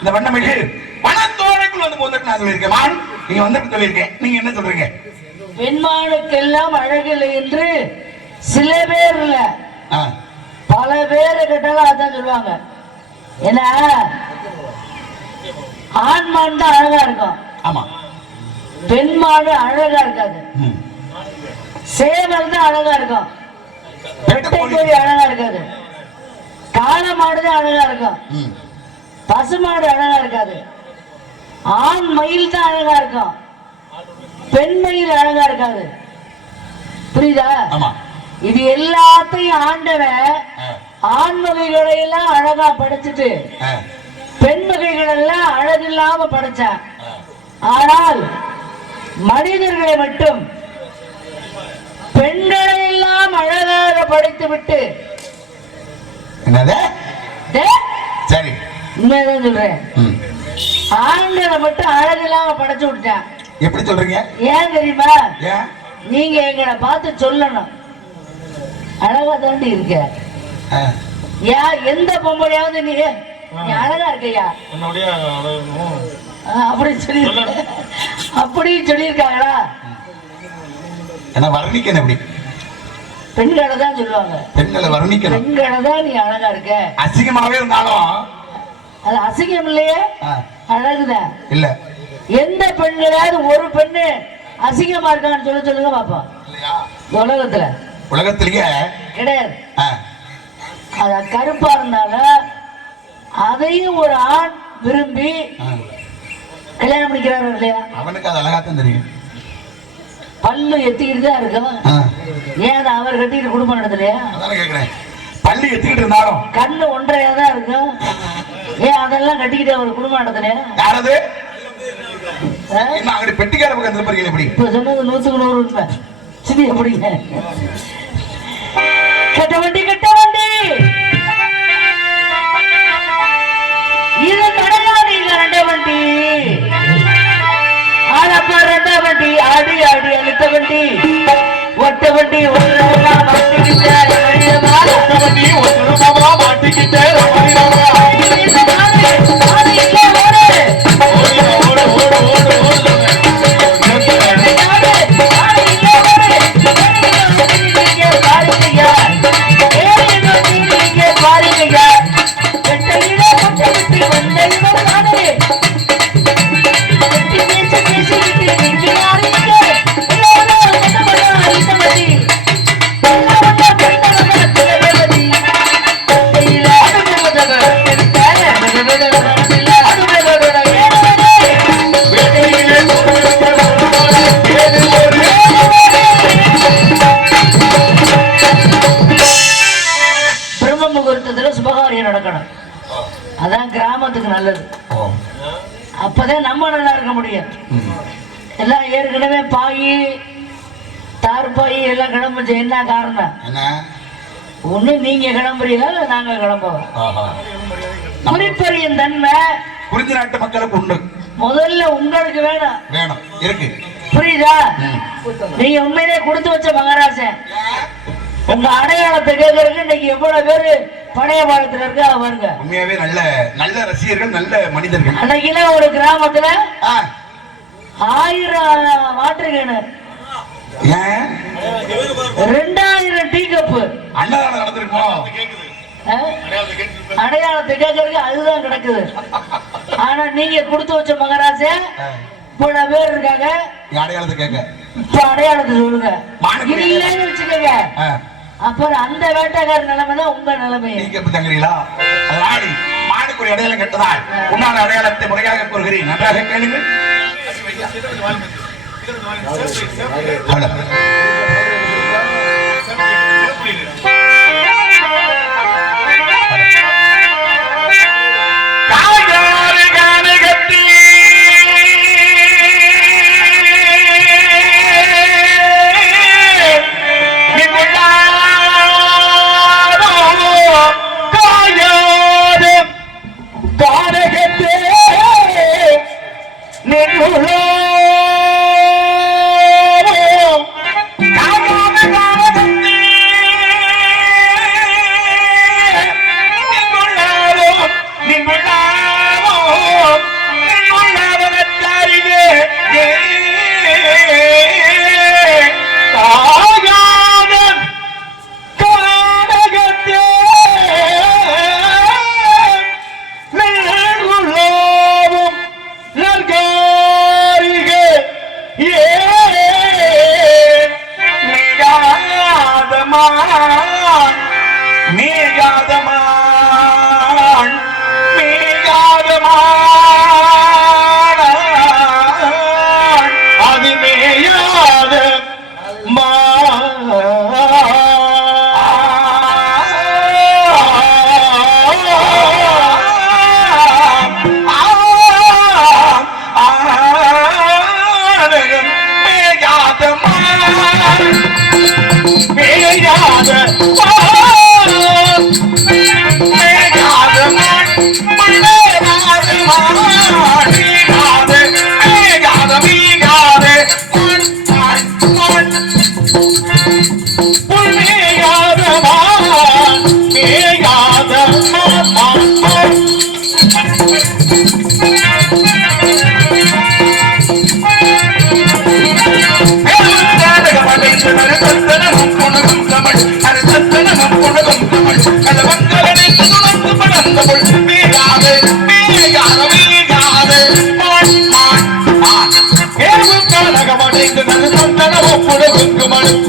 இந்த வண்ணமிகு வனத்தோரைக்குள் வந்து போந்துட்டு நான் சொல்லியிருக்கேன். மான் நீங்க வந்துட்டு சொல்லியிருக்கேன். நீங்க என்ன சொல்றீங்க? பெண்மானுக்கெல்லாம் அழகில்லை என்று சில பேர் இல்ல. பல பேரை கேட்டாலும் அதான் சொல்லுவாங்க. ஏன்னா ஆண்மான் தான் அழகா இருக்கும். ஆமா. பெண்மாடு அழகா இருக்காது. சேவல் தான் அழகா இருக்கும். வெட்டை கோழி. அழகா இருக்காது. காளை மாடு தான் அழகா இருக்கும். பசுமாடு அழகா இருக்காது. ஆண் மயில் தான் அழகா இருக்கும். பெண் மயில் அழகா இருக்காது. புரியுதா? இது எல்லாத்தையும் ஆண்டவன் ஆண் வகைகளை எல்லாம் அழகா படைச்சிட்டு பெண் வகைகள் எல்லாம் அழகில்லாம படைச்சான். ஆனால் மனிதர்களை மட்டும் பெண்களை எல்லாம் அழகாக படைத்து விட்டு என்னது சரி. உண்மையதான் சொல்றேன். ஆண்களை மட்டும் அழகில்லாம படைச்சு விட்டான் எப்படி சொல்றீங்க? ஏன் தெரியுமா? ஏன்? நீங்க எங்களை பார்த்து சொல்லணும். அழகா தாண்டி இருக்க. யா எந்த பொம்பளையாவது நீ நீ அழகா இருக்கையா? அப்படி சொல்லி அப்படி சொல்லியிருக்காங்களா? என்ன வர்ணிக்கணும் எப்படி பெண்களை தான் சொல்லுவாங்க. பெண்களை வர்ணிக்கணும். பெண்களை தான் நீ அழகா இருக்க. அசிங்கமாவே இருந்தாலும் அது அசிங்கம் இல்லையே? அழகுதான் இல்ல. எந்த பெண்களாவது ஒரு பெண்ணு அசிங்கமா இருக்கான்னு சொல்ல சொல்லுங்க பாப்போம். உலகத்துல. உலகத்திலேயே? கிடையாது. அத கருப்பா இருந்தாலும் அதையும் ஒரு ஆண் விரும்பி. கல்யாணம் பண்ணிக்கிறாரு இல்லையா? அவனுக்கு அது அழகாத்தான் தெரியும். பல்லு எத்திக்கிட்டு தான் இருக்கும் ஏன் அவர் கட்டிக்கிட்டு குடும்பம் நடத்தலையா? பள்ளி எத்திக்கிட்டு இருந்தாலும். கண்ணு ஒன்றையா தான் இருக்கும். ஏன் அதெல்லாம் கட்டிக்கிட்டு அவர் குடும்பம் யாரது? பெட்டிக்கார பக்கம் எப்படி? இப்ப சொன்னது நூத்துக்கு நூறு உண்மை. சிதி எப்படிங்க கட்ட வண்டி கட்ட வண்டி! இது கடலாடி ரெண்ட வண்டி. ஆளப்பா ரெண்ட வண்டி ஆடி ஆடி அழுத்த வண்டி. ஒட்ட வண்டி ஒன்று மாட்டிக்கிட்ட வண்டி மாட்டிக்கிட்டே நல்லது அப்பதான் நம்ம நல்லா இருக்க முடியும். எல்லாம் ஏற்கனவே பாயி தார்பாயி எல்லாம் கிளம்புச்சு. என்ன காரணம்? ஒண்ணு நீங்க கிளம்புறீங்களா இல்ல நாங்க கிளம்புவோம். குறிப்பறியும் தன்மை குறிஞ்சி நாட்டு மக்களுக்கு உண்டு. முதல்ல உங்களுக்கு வேணும். வேணும். இருக்கு. புரியுதா. நீங்க உண்மையிலே கொடுத்து வச்ச மகராசன். உங்க அடையாளத்தை கேட்கறதுக்கு இன்னைக்கு எவ்வளவு பேரு பழைய பாலத்துல இருக்கா வருங்க உண்மையாவே நல்ல நல்ல ரசிகர்கள் நல்ல மனிதர்கள். அன்னைக்கெல்லாம் ஒரு கிராமத்துல ஆயிரம் வாட்டர் கேனு ரெண்டாயிரம் டீ கப்பு. அன்னதானம் நடந்திருக்கோம்? அடையாளத்தை கேட்கறதுக்கு அதுதான் கிடக்குது. ஆனா நீங்க கொடுத்து வச்ச மகராசே இவ்வளவு பேர் இருக்காங்க. அடையாளத்தை கேட்க. இப்ப அடையாளத்தை சொல்லுங்க. இல்லைன்னு வச்சுக்கோங்க. அப்புறம் அந்த வேட்டைக்கார நிலைமை தான் உங்க நிலைமை. நீங்க எப்படி தங்குறீங்களா? ஆடி மாடுக்குரிய அடையாளம் கெட்டதால் உண்டான அடையாளத்தை முறையாக கூறுகிறேன். நன்றாக கேளுங்கள். Pô, மண்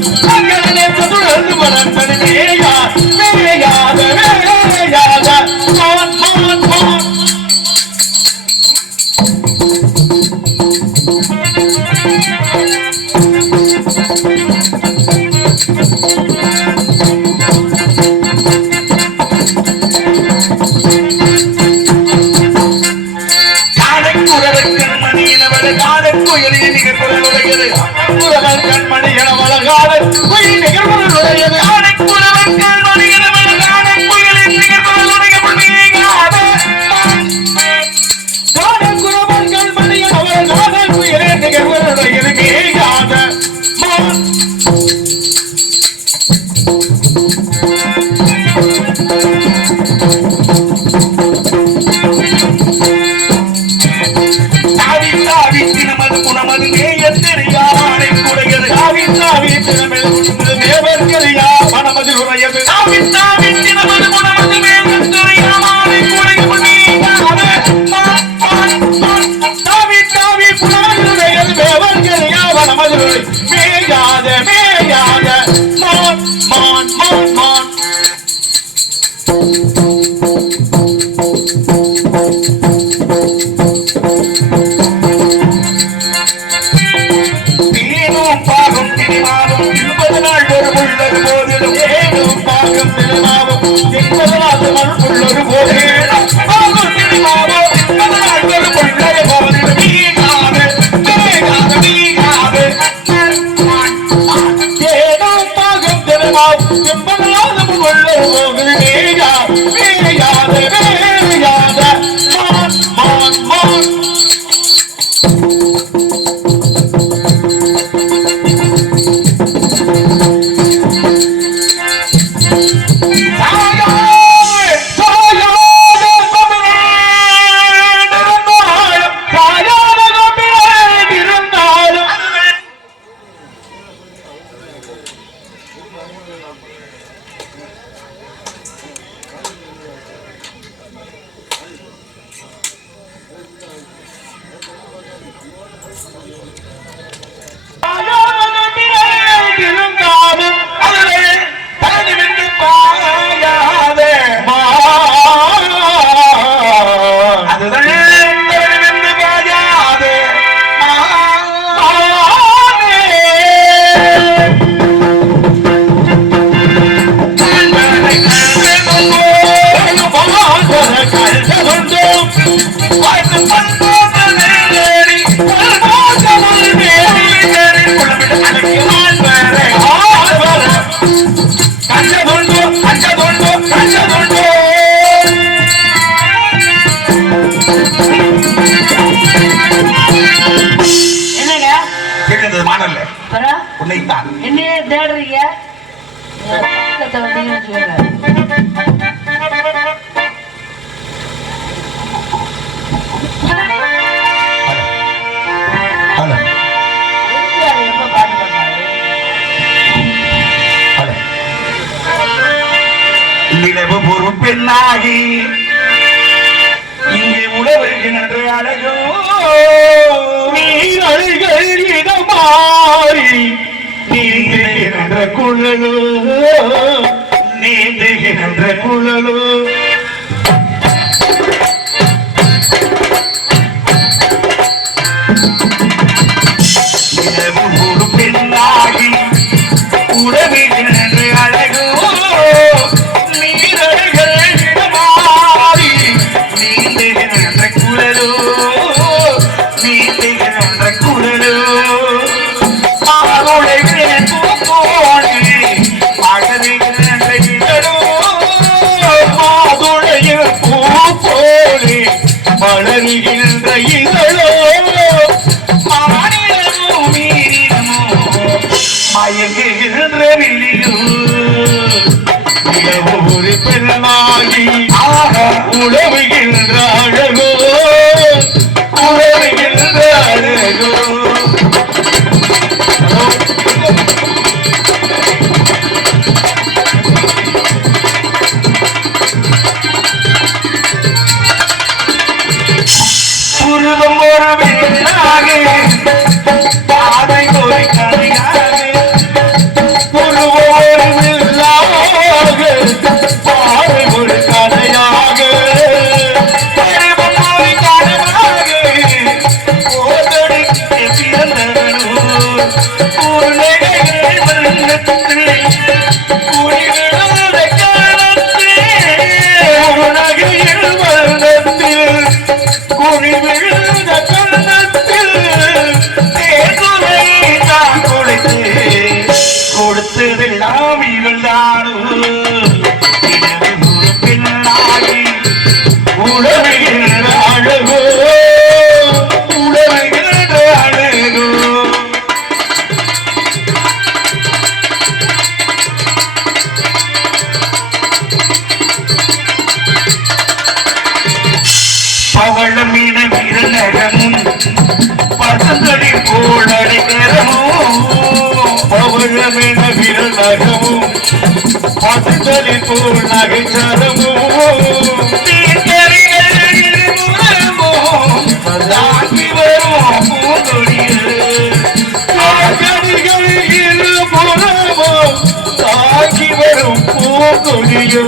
தேடுறீங்க? நிலவு ஒரு பெண்ணாகி இங்கே உழவருக்கு நன்றி அழகோ. வீரர்கள் இடமாறி நீந்துகின்ற குழலோ நீந்துகின்ற குழலோ வருகின்ற இங்களோ kundiyo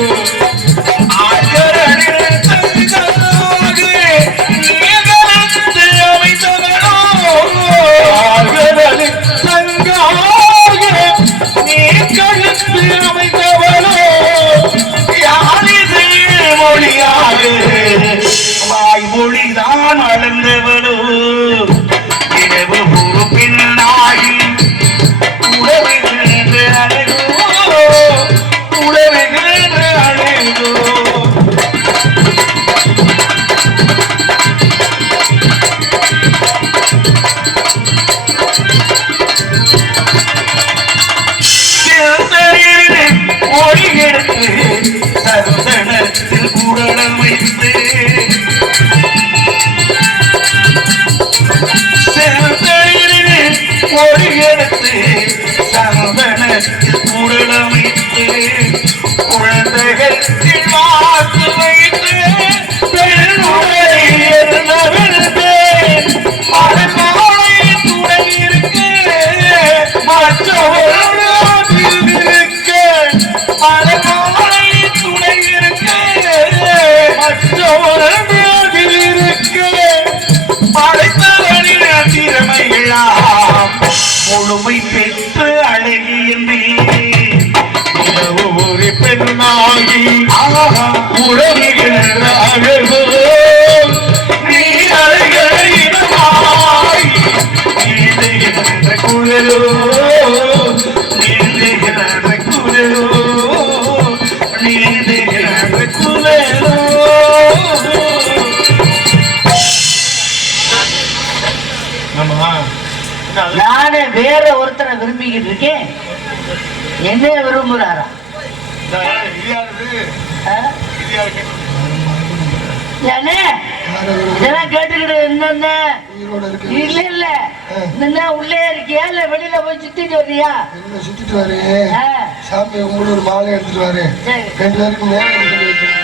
பேசிக்கிட்டு இருக்கேன் என்ன விரும்புகிறாரா இதெல்லாம் கேட்டுக்கிட்டு என்ன இல்ல இல்ல. என்ன இருக்கியா? இல்ல வெளியில போய் சுத்திட்டு வரியா? சுத்திட்டு வாரு சாமி உங்களுக்கு மாலை எடுத்துட்டு வாரு ரெண்டு பேருக்கும் மேல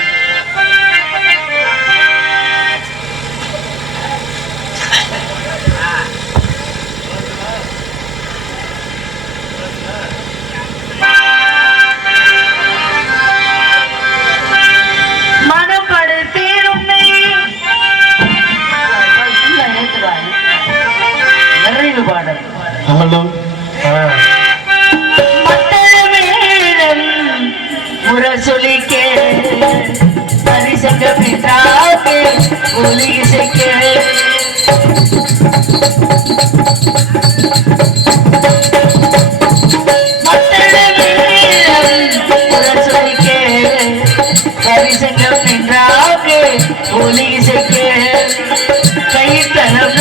सिंह सिंगा के बोली से के है कई तरफ़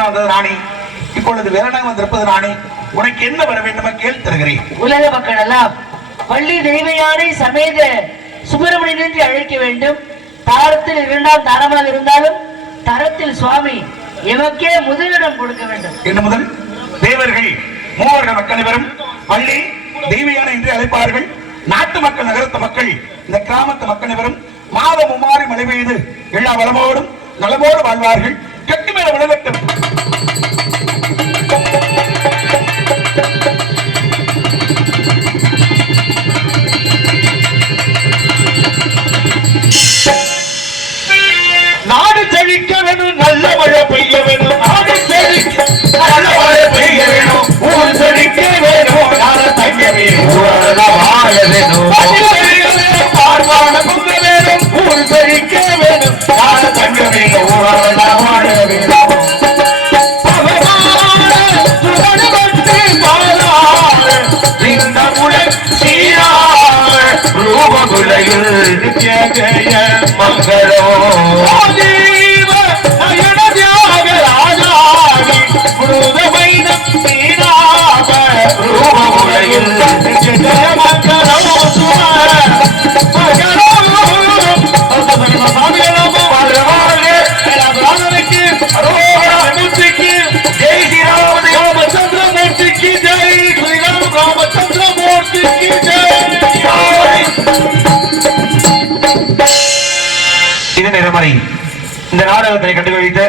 வேடனா வந்தது நானே இப்பொழுது வேடனா வந்திருப்பது நானே உனக்கு என்ன வர வேண்டுமோ கேள் தருகிறேன். உலக மக்கள் எல்லாம் பள்ளி தெய்வயானை சமேத சுப்பிரமணியன் என்று அழைக்க வேண்டும். தாரத்தில் இரண்டாம் தாரமாக இருந்தாலும் தரத்தில் சுவாமி எமக்கே முதலிடம் கொடுக்க வேண்டும். இன்று முதல்? தேவர்கள் மூவர்கள் மக்கள் அனைவரும் பள்ளி தெய்வயான என்று அழைப்பார்கள். நாட்டு மக்கள் நகரத்து மக்கள் இந்த கிராமத்து மக்கள் அனைவரும் மாதம் மும்மாறி மழை பெய்து எல்லா வளமோடும் நலமோடு வாழ்வார்கள். விளக்கட்டும் நாடு செழிக்க வேணும் நல்ல மழை பெய்ய வேணும் நாடு செழிக்க நல்ல மழை பெய்ய வேணும் ஊர் செழிக்க வேணும் நாடு தங்க வேணும் ஊரெல்லாம் வாழ வேணும் பார்வான பொங்க வேணும் ஊர் செழிக்க வேணும் நாடு தங்க வேணும் ஊரெல்லாம் வாழ வேணும் பகவான சுவடுபட்டு பாராள இந்த முளை சீராள ரூபகுலையில் நித்ய ஜெய மங்களோ. இது இந்த நாடகத்தை கண்டு வைத்த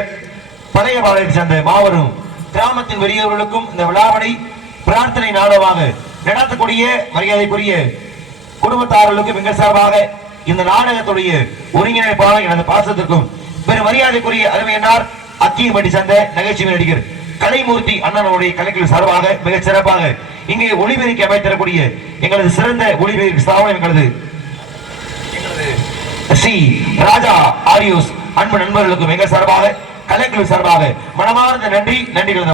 பழைய பாளையத்தை சேர்ந்த மாபெரும் கிராமத்தின் பெரியவர்களுக்கும் இந்த விழாவடை பிரார்த்தனை நாடகமாக நடத்தக்கூடிய மரியாதைக்குரிய குடும்பத்தார்களுக்கும் மிக சார்பாக இந்த நாடகத்துடைய ஒருங்கிணைப்பாளர் எனது பாசத்திற்கும் பெரும் மரியாதைக்குரிய அருமையனார் அத்தியம்பட்டி சேர்ந்த நகைச்சுவை நடிகர் கலைமூர்த்தி அண்ணனுடைய கலைக்குழு சார்பாக மிக சிறப்பாக இங்கே ஒளிபெருக்கி அமைத்தரக்கூடிய எங்களது சிறந்த ஒளிபெருக்கு ஸ்தாபனம் எங்களது சி. ராஜா ஆரியூஸ் அன்பு நண்பர்களுக்கும் எங்கள் சார்பாக கலைக்குழு சார்பாக மனமார்ந்த நன்றி நன்றிகள்.